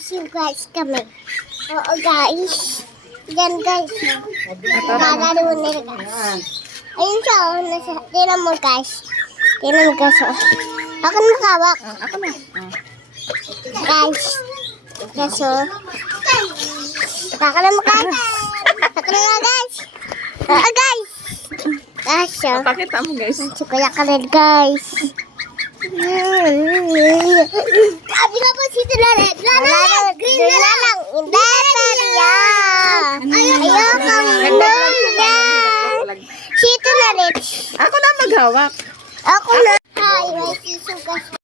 Magsusugas kami. Oo, guys. Yan, guys. Maglalaro nila, guys. Ayun siya, oh. Tingnan mo, guys. Tingnan mo, guys, oh. Ako na makawak. Ako na. Guys. Guys, oh. Ako na makawak. Ako na nga, guys. Oo, guys. Guys, oh. Pakita mo, guys. Kaya ka rin, guys. Sabi nga po si Tularet. Green na lang. Hindi, Peria. Ayoko muna. Si Tularet. Ako na maghawak. Ako na. Ay, may sisugas.